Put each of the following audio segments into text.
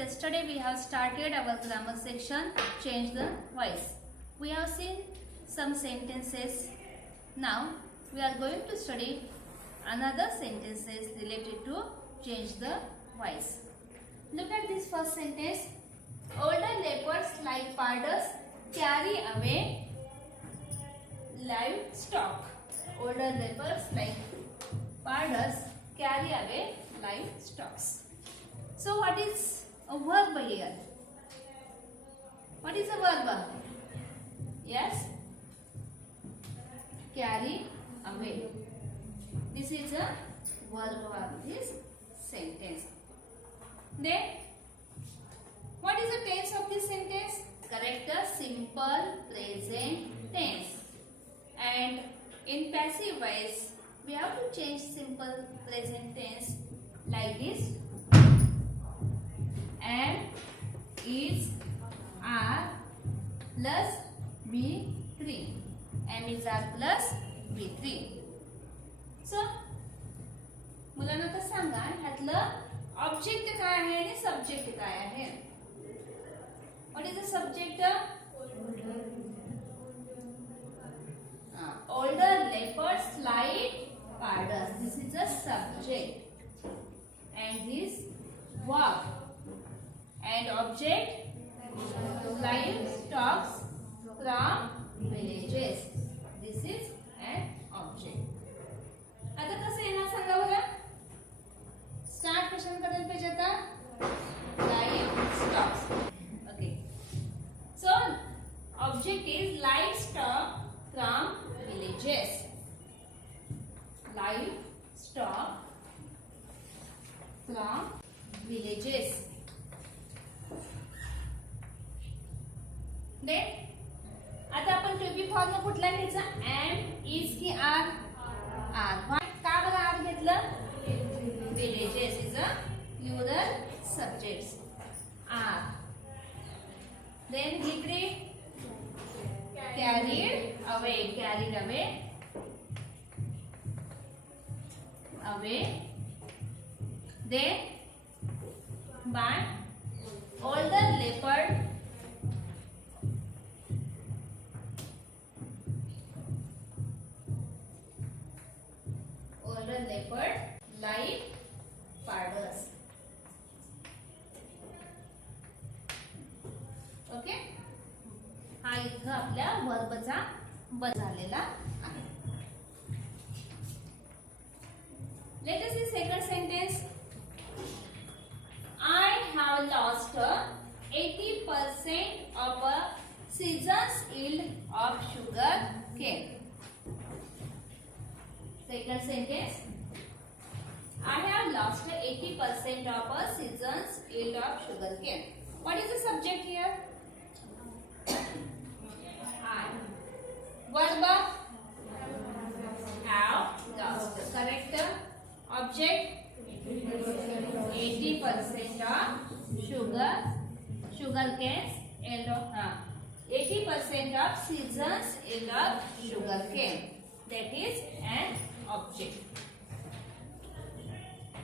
yesterday we have started our grammar section, change the voice. We have seen some sentences. Now we are going to study another sentences related to change the voice. Look at this first sentence. Older leopards like pandas carry away livestock. Older leopards like pandas carry away livestock. So what is a verb here? What is a verb? Yes, carry away. This is a verb of this sentence. Then what is the tense of this sentence? Correct, simple present tense. And in passive voice we have to change simple present tense like this. Am, is, are plus be3. Am, is, are plus be3. So मुलांना आता सांगा ह्यातलं ऑब्जेक्ट काय आहे आणि सब्जेक्ट काय आहे. What is the subject? Older leopards like pandas. This is the subject. And this verb. And object livestock from villages. This is an object. आता कसं येणार सांगा बरं. स्टार्ट क्वेश्चन करायला पाहिजे आता. livestock. Okay. So object is livestock from villages. Livestock from villages. Then आता आपण to be form कुठला घ्यायचा? एम, इज की आर? आर. का बरं आर घेतलं? villages is a plural subjects. Are. Then इकडे carried away. Carried away. Away. Then by older leopard. Older leopard like pandas. Okay. हा इथं आपल्या वर्बचा बदल झालेला आहे. Let us see second sentence. I have lost 80% of a season's yield of sugar cane. Second sentence. I have lost 80% of a season's yield of sugar cane. What is the subject here? I. Verb have lost. Correct. Object 80% of sugar canes yield of 80% of seasons yield of sugar cane. That is an object.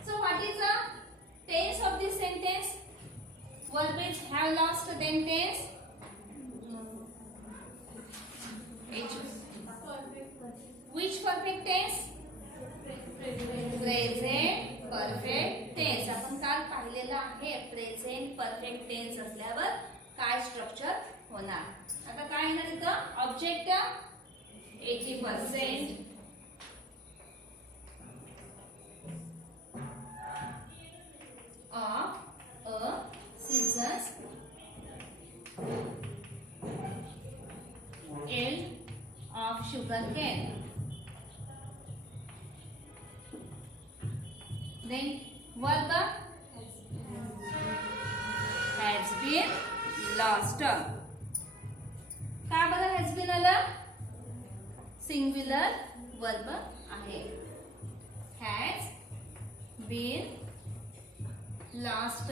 So what is the tense of this sentence? Verb is have lost, then tense which perfect tense? Present perfect tense. आपण काल पाहिलेलं आहे present perfect tense असल्यावर काय स्ट्रक्चर होणार. आता काय येणार इथं? ऑब्जेक्ट 80% of a season's yield of sugar cane. Then verb has been lost. का बरं has been आलं? सिंग्युलर वर्ब आहे. has been lost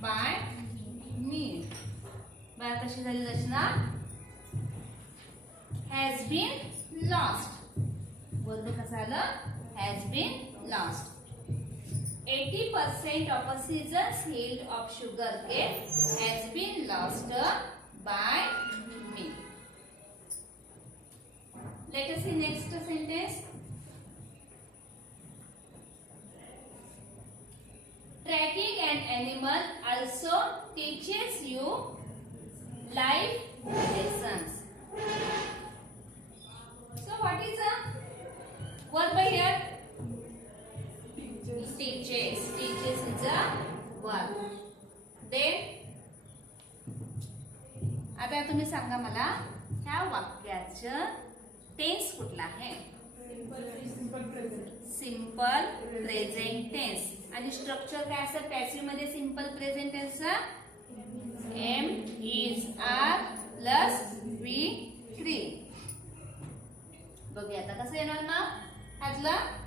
by me. By कशी झाली रचना? has been lost. वर्ब कसा आलं? has been lost. 80% of a season's yield of sugarcane has been lost by me. Let us see next sentence. Tracking an animal also teaches you life lessons. So what is a verb here? Teaches. Teaches is a verb. Then आता तुम्ही सांगा मला ह्या वाक्याचं tense कुठला आहे? Simple present tense. आणि structure काय असतं पॅसिव्ह मध्ये? सिंपल प्रेझेंट टेन्सचं am is are plus V 3. बघूया आता कसं येणार ना ह्यातलं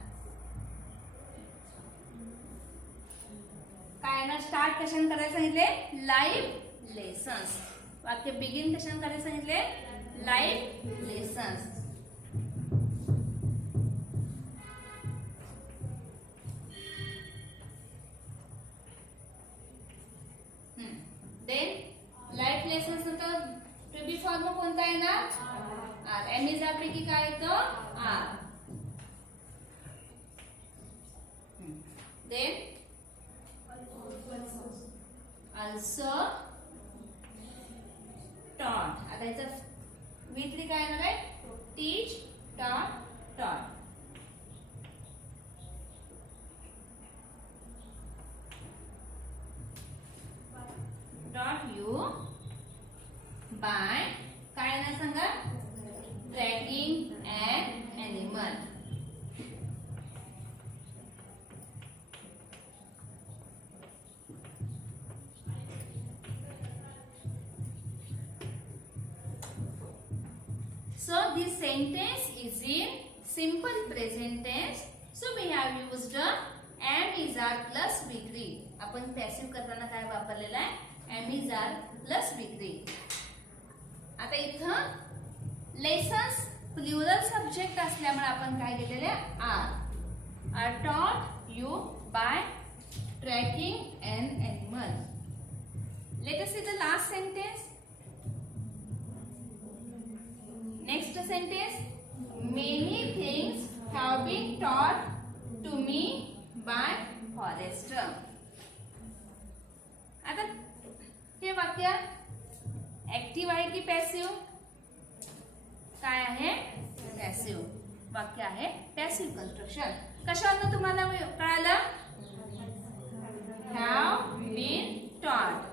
काय ना. स्टार्ट कशाने करायला सांगितले? Life lessons. वाक्य बिगिन कशाने करायला सांगितले? Life lessons. Then life lessons नंतर टू बी फॉर्म कोणता आहे ना? आर. एम इज आर पैकी काय येतो? आर. Then also taught. आता याचा V3 काय येणार आहे? teach, taught, taught. taught you by काय येणार सांगा? tracking an animal. So this sentence is in simple present tense. So we have used am is are plus V3. आपण पॅसिव्ह करताना काय वापरलेला आहे? am is are plus V3. आता इथं lessons plural subject असल्यामुळे आपण काय केलेले are taught you by tracking an animal. Let us see the last sentence. Next sentence, many things have been taught to me by Forrester. आता हे वाक्य ऍक्टिव्ह आहे की पॅसिव्ह? काय आहे? पॅसिव्ह. वाक्य आहे पॅसिव्ह कन्स्ट्रक्शन. कशावरून तुम्हाला कळालं? have been taught.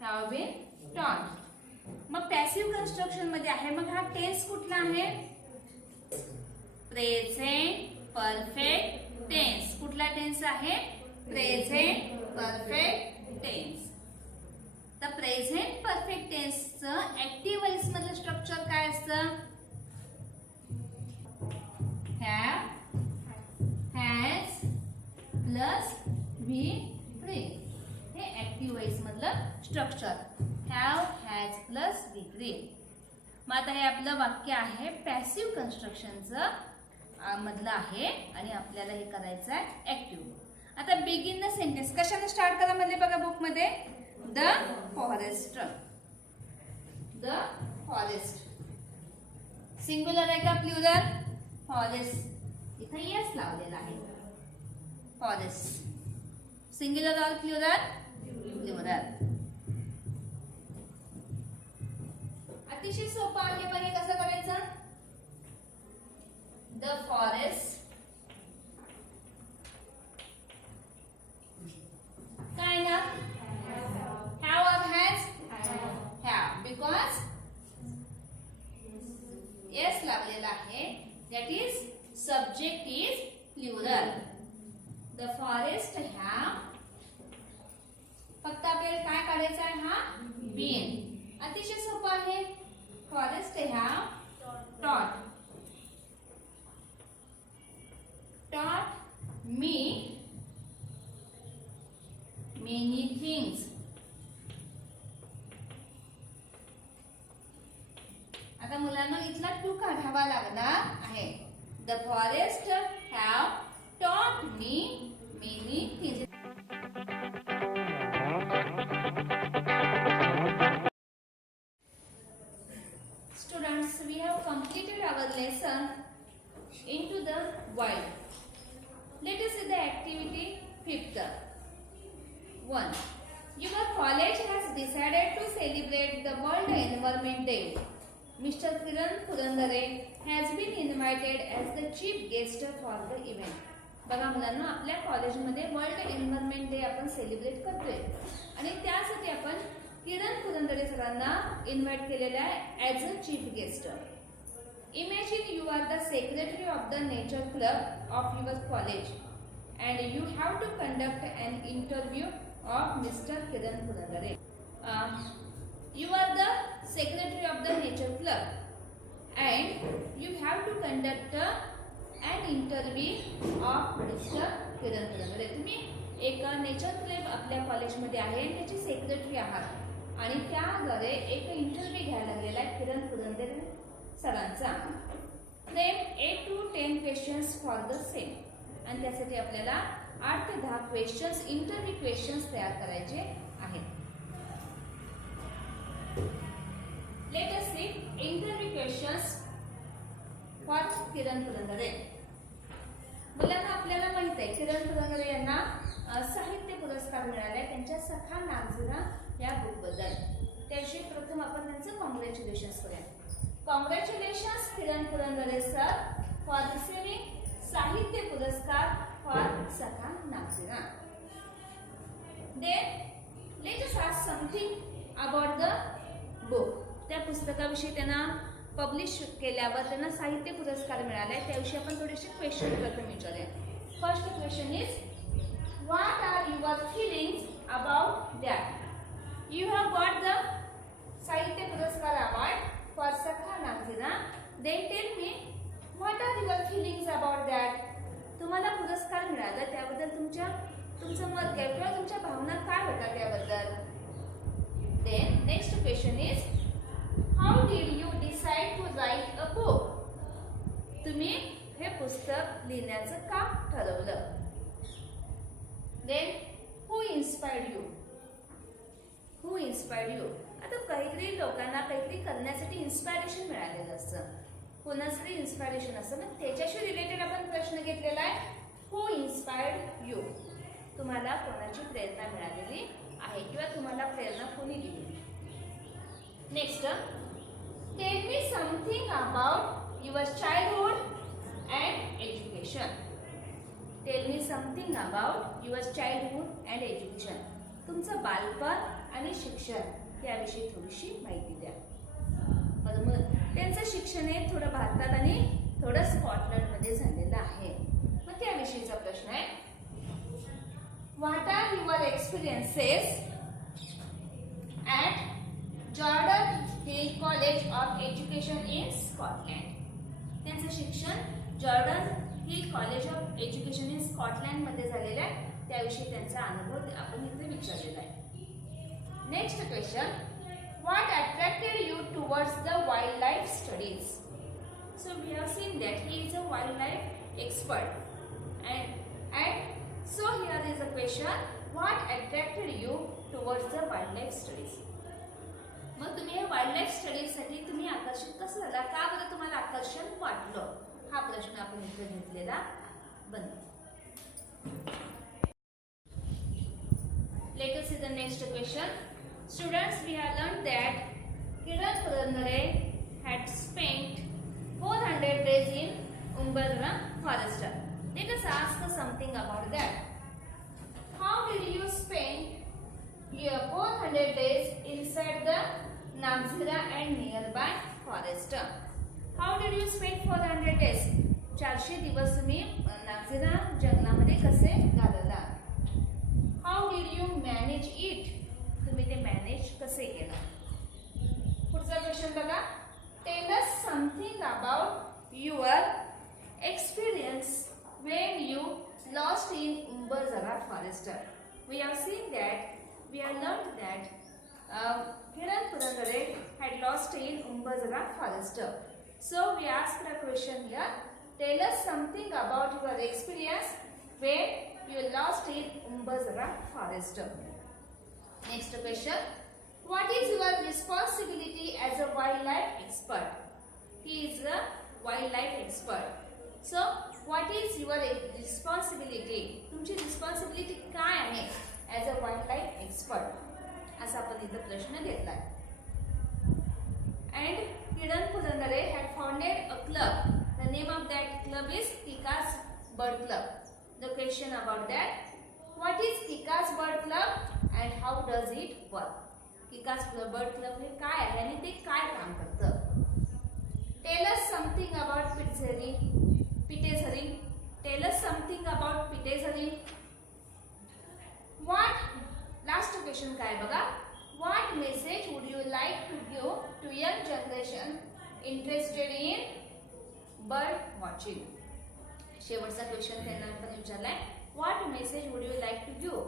have been taught. मग पॅसिव्ह कन्स्ट्रक्शन मध्ये आहे. मग हा टेन्स कुठला आहे? Present perfect tense. कुठला टेन्स आहे? Present perfect tense. तर प्रेझेंट परफेक्ट टेन्सचं ऍक्टिव्ह वॉइस मधलं स्ट्रक्चर काय असतं? Have, has plus V3. हे ऍक्टिव्ह वॉइस मधलं structure. have, has plus V3. मग आता हे आपलं वाक्य आहे पॅसिव्ह कन्स्ट्रक्शनचं मधलं आहे आणि आपल्याला हे करायचं आहे ऍक्टिव्ह. आता बिगिन द सेंटेन्स कशाने स्टार्ट करा म्हणले बघा बुक मध्ये? The forest. The forest. Singular आहे का प्लुरल? फॉरेस्ट. इथं येस लावलेला आहे. फॉरेस्ट. सिंग्युलर और प्लुरल? प्लुरल. अतिशय सोपं आहे. पण हे कसं करायचं? द फॉरेस्ट काय ना? have or has? have. Because yes लावलेला आहे. That is subject is plural. The forest have. फक्त आपल्याला काय काढायचं आहे? हा been. अतिशय सोपं आहे. Forest have taught. taught me many things. आता मुलांना इथला टू काढावा लागणार आहे. The forest have taught me many things. Students, we have completed our lesson into the wild. Let us see the activity 5th. 1. Your college has decided to celebrate the World Environment Day. Mr. Kiran Purandare has been invited as the chief guest for the event. बघा मुलांना आपल्या कॉलेजमध्ये world environment day आपण सेलिब्रेट करतोय आणि त्यासाठी आपण किरण पुरंदरे सरांना इन्व्हाइट केलेलं आहे as a chief guest. Imagine you are the secretary of the nature club of your college and you have to conduct an interview of Mr. Kiran Purandare. You are the secretary of the nature club and you have to conduct an interview of Mr. Kiran Purandare. तुम्ही एक nature club आपल्या कॉलेजमध्ये आहे आणि त्याची सेक्रेटरी आहात आणि त्याद्वारे एक इंटरव्ह्यू घ्यायला लागलेला आहे किरण पुरंदरे सरांचा. Then 8 to 10 questions for the same. आणि त्यासाठी आपल्याला 8 ते 10 क्वेश्चन्स इंटरव्ह्यू क्वेश्चन्स तयार करायचे आहेत. Let us see interview questions for किरण पुरंदरे. मुलांना आपल्याला माहित आहे किरण पुरंदरे यांना साहित्य पुरस्कार मिळाला त्यांच्या सखा नागझिरा या बुक बद्दल. त्याविषयी प्रथम आपण त्यांचं कॉंग्रॅच्युलेशन्स करूया. कॉंग्रॅच्युलेशन्स किरण पुरंदरे सर फॉर रिसिव्हिंग साहित्य पुरस्कार फॉर Sakha Nagzira. Then let us ask something about the book. त्या पुस्तकाविषयी त्यांना पब्लिश केल्यावर त्यांना साहित्य पुरस्कार मिळालाय त्याविषयी आपण थोडेसे क्वेश्चन प्रथम विचारूया. First question is what are your feelings about that. You have got the Sahitya Puraskar award for Sakha Nagzira. Then tell me what are your feelings about that. तुम्हाला पुरस्कार मिळाला त्याबद्दल तुमचं मत काय किंवा तुमच्या भावना काय होत्या त्याबद्दल. Then next question is how did you decide to write a book. तुम्ही हे पुस्तक लिहिण्याचं का ठरवलं. Then who inspired you. Who inspired you. आता काहीतरी लोकांना काहीतरी करण्यासाठी इन्स्पायरेशन मिळालेलं असतं कोणाचं तरी इन्स्पायरेशन असतं मग त्याच्याशी रिलेटेड आपण प्रश्न घेतलेला आहे. हू इन्स्पायर्ड यू. तुम्हाला कोणाची प्रेरणा मिळालेली आहे किंवा तुम्हाला प्रेरणा कोणी दिली. Next tell me something about your childhood and education. Tell me something about your childhood and education. तुमचं बालपण आणि शिक्षण याविषयी थोडीशी माहिती द्या. बरोबर त्यांचं शिक्षण हे थोडं भारतात आणि थोडं स्कॉटलंडमध्ये झालेलं आहे. मग त्याविषयीचा प्रश्न आहे what are your experiences at Jordan Hill college of education in Scotland. त्यांचं शिक्षण Jordan Hill college of education in स्कॉटलँडमध्ये झालेलं आहे त्याविषयी त्यांचा अनुभव आपण इथे विचारलेला आहे. Next question what attracted you towards the wild life studies. So we have seen that he is a wild life expert and so here is a question what attracted you towards the wildlife studies. मग तुम्ही wild life studies साठी तुम्ही आकर्षित कसं झाला का बरं तुम्हाला आकर्षण वाटलं हा प्रश्न आपण इथे घेतलेला बनतो. Let us see the next question. Students, we have learned that Kiran Purandare had spent 400 days in Umbazra forest. Let us ask something about that. How did you spend your 400 days inside the Nagzira and nearby forest? How did you spend 400 days? 400 दिवस तुम्ही नागझिरा जंगलामध्ये कसे घालवला. How did you manage it? तुम्ही ते मॅनेज कसे केलं. पुढचा क्वेश्चन बघा. Tell us something about your experience when you lost in Umbazara forest. We have seen that, we have learned that Kiran Purandare had lost in Umbazara forest. So we asked a question here. Tell us something about your experience when you lost in Umbazara forest. Next question. What is your responsibility as a wildlife expert? He is a wildlife expert. So, what is your responsibility? तुमची responsibility काय आहे as a wildlife expert? असा आपण इथे प्रश्न घेतलाय. And Kiran Purandare had founded a club. The name of that club is Kika's Bird Club. The question about that: what is Kika's Bird Club and how does it work? Kika's Bird Club हे काय आहे आणि ते काय काम करतं? Tell us something about Pite's Tell us something about Pite's What? Last question काय बघा? What message would you like to give to young generation interested in bird watching? शेवटचा क्वेश्चन त्यांना आपण विचारलाय. What message would you like to give?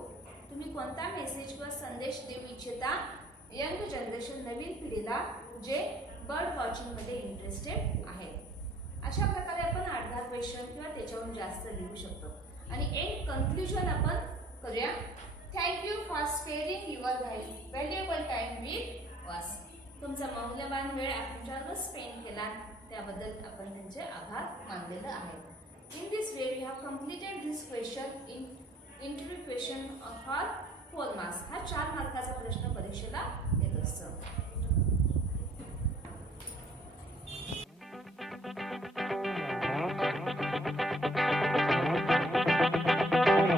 तुम्ही कोणता मेसेज किंवा संदेश देऊ इच्छिता यंग जनरेशन नवीन पिढीला जे बर्ड वॉचिंग मध्ये इंटरेस्टेड आहे? अशा प्रकारे आपण 8-10 क्वेश्चन किंवा त्याच्याहून जास्त लिहू शकतो. आणि एक कन्क्लुजन आपण करूया. Thank you for sparing your valuable time with us. तुमचा मौल्यवान वेळ आमच्यावर स्पेंड केला त्याबद्दल आपण त्यांचे आभार मानलेले आहे. In this way we have completed this question in interview question for 4 marks.